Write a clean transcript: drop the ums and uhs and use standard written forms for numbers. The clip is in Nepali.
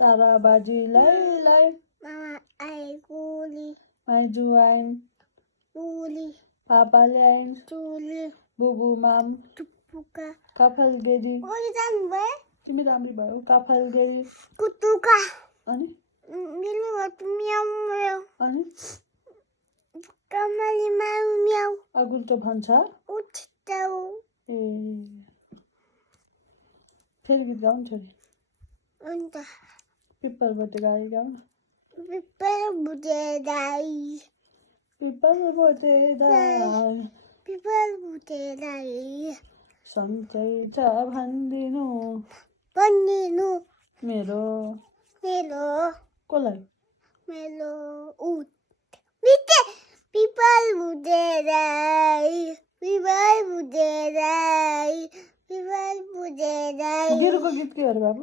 तारा बाजी लाई लाई Mama ai guli, माइजू आइन् guli, पापाले आइन् guli, बुबु माम tupuka. काफल गेरी Oh, jambe, तिमी राम्री भयो काफल गेरी kutuka. अनि Milu waktu miau miau. अनि Kamali mau miau. अगुल त भन्छ Utau. ए फेरि गीत गाउँ छोरी Unta. पिप्पलबाट गाई गाउँ People budedai. पिप्पलबाट दाई People budedai. सन्चै छ भनिदिनु Paninu. मेरो Melo. कसलाई Melo. Ut. Mite. People budedai. People budedai. People budedai. गिरुको गीत के अरे बाबु